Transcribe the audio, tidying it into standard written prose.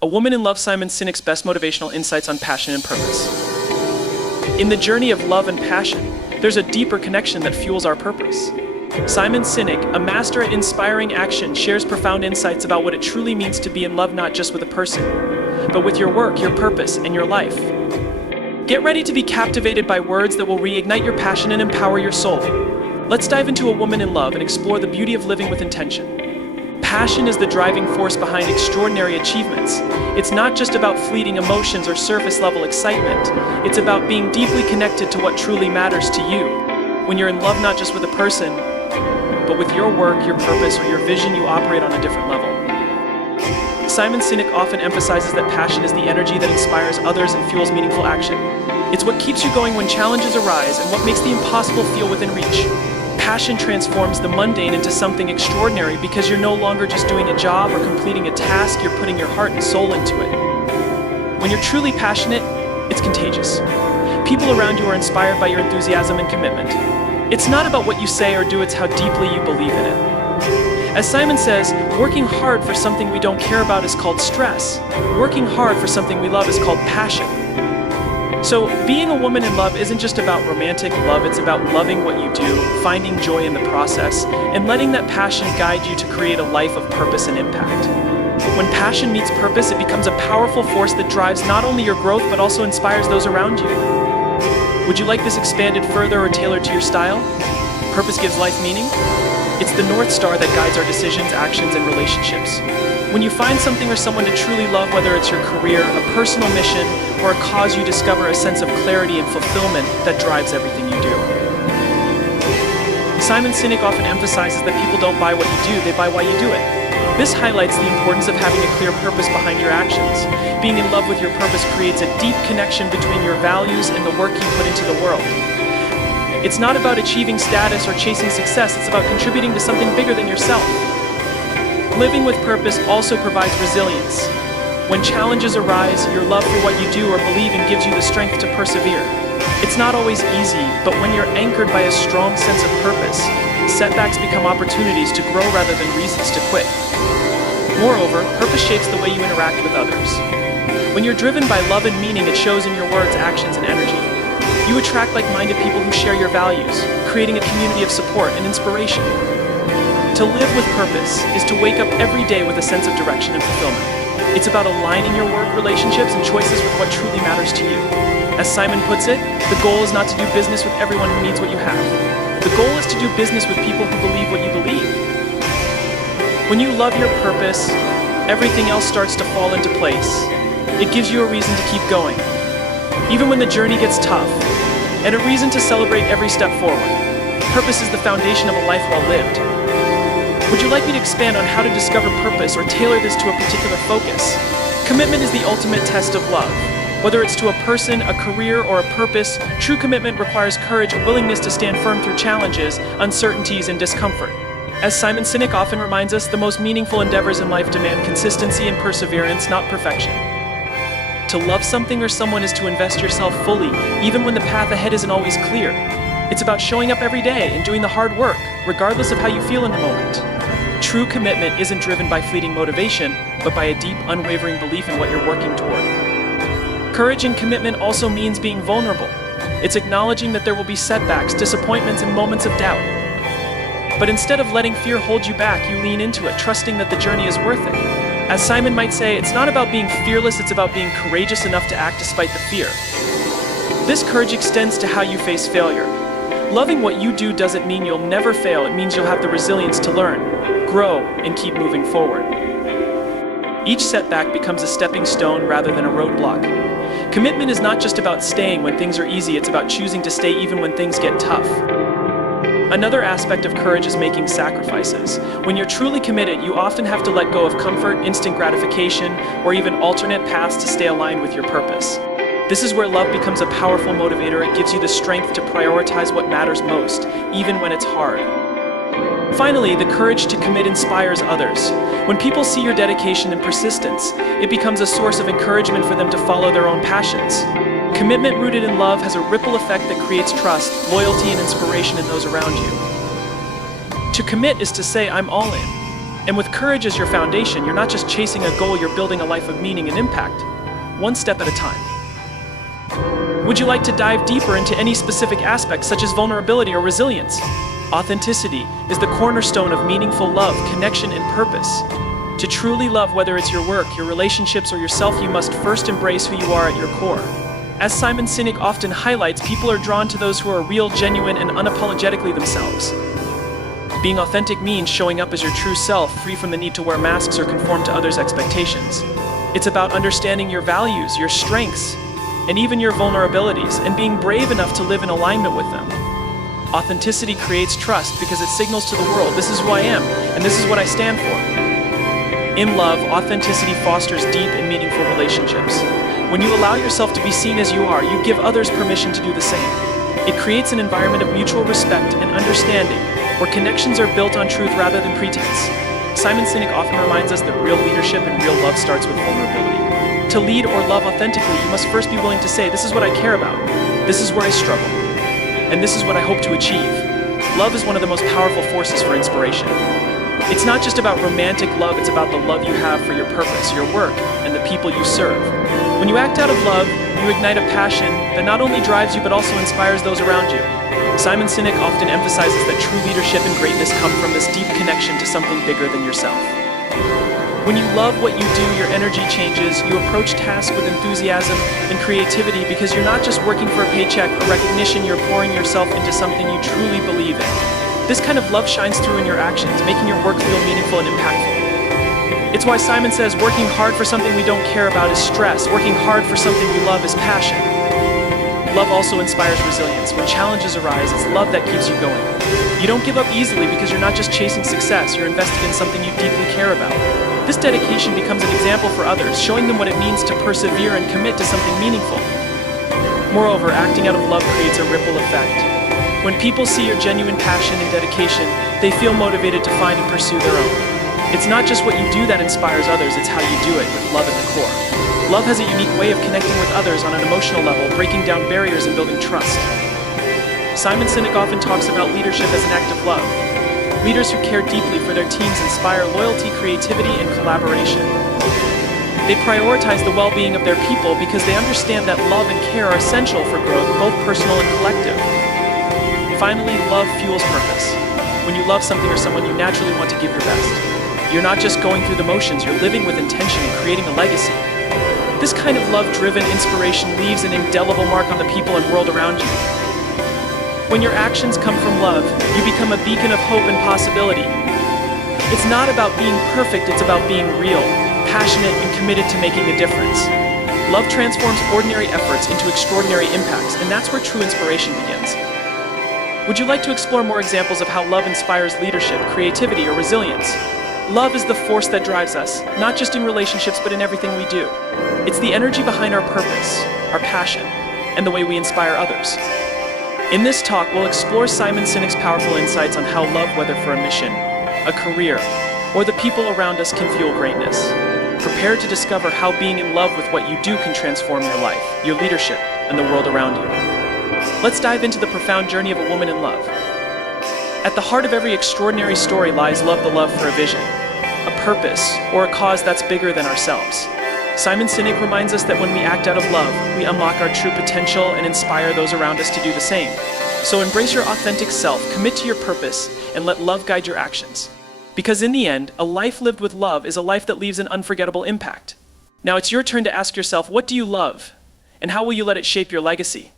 A Woman in Love, Simon Sinek's best motivational insights on passion and purpose. In the journey of love and passion, there's a deeper connection that fuels our purpose. Simon Sinek, a master at inspiring action, shares profound insights about what it truly means to be in love not just with a person, but with your work, your purpose, and your life. Get ready to be captivated by words that will reignite your passion and empower your soul. Let's dive into A Woman in Love and explore the beauty of living with intention. Passion is the driving force behind extraordinary achievements. It's not just about fleeting emotions or surface-level excitement. It's about being deeply connected to what truly matters to you. When you're in love not just with a person, but with your work, your purpose, or your vision, you operate on a different level. Simon Sinek often emphasizes that passion is the energy that inspires others and fuels meaningful action. It's what keeps you going when challenges arise and what makes the impossible feel within reach. Passion transforms the mundane into something extraordinary because you're no longer just doing a job or completing a task, you're putting your heart and soul into it. When you're truly passionate, it's contagious. People around you are inspired by your enthusiasm and commitment. It's not about what you say or do, it's how deeply you believe in it. As Simon says, working hard for something we don't care about is called stress. Working hard for something we love is called passion. So, being a woman in love isn't just about romantic love, it's about loving what you do, finding joy in the process, and letting that passion guide you to create a life of purpose and impact. When passion meets purpose, it becomes a powerful force that drives not only your growth, but also inspires those around you. Would you like this expanded further or tailored to your style? Purpose gives life meaning? It's the North Star that guides our decisions, actions, and relationships. When you find something or someone to truly love, whether it's your career, a personal mission, or a cause, you discover a sense of clarity and fulfillment that drives everything you do. Simon Sinek often emphasizes that people don't buy what you do, they buy why you do it. This highlights the importance of having a clear purpose behind your actions. Being in love with your purpose creates a deep connection between your values and the work you put into the world. It's not about achieving status or chasing success, it's about contributing to something bigger than yourself. Living with purpose also provides resilience. When challenges arise, your love for what you do or believe in gives you the strength to persevere. It's not always easy, but when you're anchored by a strong sense of purpose, setbacks become opportunities to grow rather than reasons to quit. Moreover, purpose shapes the way you interact with others. When you're driven by love and meaning, it shows in your words, actions, and energy. You attract like-minded people who share your values, creating a community of support and inspiration. To live with purpose is to wake up every day with a sense of direction and fulfillment. It's about aligning your work, relationships, and choices with what truly matters to you. As Simon puts it, the goal is not to do business with everyone who needs what you have. The goal is to do business with people who believe what you believe. When you love your purpose, everything else starts to fall into place. It gives you a reason to keep going, even when the journey gets tough, and a reason to celebrate every step forward. Purpose is the foundation of a life well lived. Would you like me to expand on how to discover purpose or tailor this to a particular focus? Commitment is the ultimate test of love. Whether it's to a person, a career, or a purpose, true commitment requires courage, a willingness to stand firm through challenges, uncertainties, and discomfort. As Simon Sinek often reminds us, the most meaningful endeavors in life demand consistency and perseverance, not perfection. To love something or someone is to invest yourself fully, even when the path ahead isn't always clear. It's about showing up every day and doing the hard work, regardless of how you feel in the moment. True commitment isn't driven by fleeting motivation, but by a deep, unwavering belief in what you're working toward. Courage and commitment also means being vulnerable. It's acknowledging that there will be setbacks, disappointments, and moments of doubt. But instead of letting fear hold you back, you lean into it, trusting that the journey is worth it. As Simon might say, it's not about being fearless, it's about being courageous enough to act despite the fear. This courage extends to how you face failure. Loving what you do doesn't mean you'll never fail, it means you'll have the resilience to learn, grow, and keep moving forward. Each setback becomes a stepping stone rather than a roadblock. Commitment is not just about staying when things are easy, it's about choosing to stay even when things get tough. Another aspect of courage is making sacrifices. When you're truly committed, you often have to let go of comfort, instant gratification, or even alternate paths to stay aligned with your purpose. This is where love becomes a powerful motivator. It gives you the strength to prioritize what matters most, even when it's hard. Finally, the courage to commit inspires others. When people see your dedication and persistence, it becomes a source of encouragement for them to follow their own passions. Commitment rooted in love has a ripple effect that creates trust, loyalty, and inspiration in those around you. To commit is to say, I'm all in. And with courage as your foundation, you're not just chasing a goal, you're building a life of meaning and impact, one step at a time. Would you like to dive deeper into any specific aspects such as vulnerability or resilience? Authenticity is the cornerstone of meaningful love, connection, and purpose. To truly love, whether it's your work, your relationships, or yourself, you must first embrace who you are at your core. As Simon Sinek often highlights, people are drawn to those who are real, genuine, and unapologetically themselves. Being authentic means showing up as your true self, free from the need to wear masks or conform to others' expectations. It's about understanding your values, your strengths, and even your vulnerabilities, and being brave enough to live in alignment with them. Authenticity creates trust because it signals to the world, this is who I am, and this is what I stand for. In love, authenticity fosters deep and meaningful relationships. When you allow yourself to be seen as you are, you give others permission to do the same. It creates an environment of mutual respect and understanding, where connections are built on truth rather than pretense. Simon Sinek often reminds us that real leadership and real love starts with vulnerability. To lead or love authentically, you must first be willing to say, this is what I care about, this is where I struggle, and this is what I hope to achieve. Love is one of the most powerful forces for inspiration. It's not just about romantic love, it's about the love you have for your purpose, your work, and the people you serve. When you act out of love, you ignite a passion that not only drives you but also inspires those around you. Simon Sinek often emphasizes that true leadership and greatness come from this deep connection to something bigger than yourself. When you love what you do, your energy changes, you approach tasks with enthusiasm and creativity because you're not just working for a paycheck or recognition, you're pouring yourself into something you truly believe in. This kind of love shines through in your actions, making your work feel meaningful and impactful. It's why Simon says working hard for something we don't care about is stress, working hard for something we love is passion. Love also inspires resilience. When challenges arise, it's love that keeps you going. You don't give up easily because you're not just chasing success, you're invested in something you deeply care about. This dedication becomes an example for others, showing them what it means to persevere and commit to something meaningful. Moreover, acting out of love creates a ripple effect. When people see your genuine passion and dedication, they feel motivated to find and pursue their own. It's not just what you do that inspires others, it's how you do it with love at the core. Love has a unique way of connecting with others on an emotional level, breaking down barriers and building trust. Simon Sinek often talks about leadership as an act of love. Leaders who care deeply for their teams inspire loyalty, creativity, and collaboration. They prioritize the well-being of their people because they understand that love and care are essential for growth, both personal and collective. Finally, love fuels purpose. When you love something or someone, you naturally want to give your best. You're not just going through the motions, you're living with intention and creating a legacy. This kind of love-driven inspiration leaves an indelible mark on the people and world around you. When your actions come from love, you become a beacon of hope and possibility. It's not about being perfect, it's about being real, passionate, and committed to making a difference. Love transforms ordinary efforts into extraordinary impacts, and that's where true inspiration begins. Would you like to explore more examples of how love inspires leadership, creativity, or resilience? Love is the force that drives us, not just in relationships, but in everything we do. It's the energy behind our purpose, our passion, and the way we inspire others. In this talk, we'll explore Simon Sinek's powerful insights on how love, whether for a mission, a career, or the people around us, can fuel greatness. Prepare to discover how being in love with what you do can transform your life, your leadership, and the world around you. Let's dive into the profound journey of a woman in love. At the heart of every extraordinary story lies love, the love for a vision, a purpose, or a cause that's bigger than ourselves. Simon Sinek reminds us that when we act out of love, we unlock our true potential and inspire those around us to do the same. So embrace your authentic self, commit to your purpose, and let love guide your actions. Because in the end, a life lived with love is a life that leaves an unforgettable impact. Now it's your turn to ask yourself, what do you love? And how will you let it shape your legacy?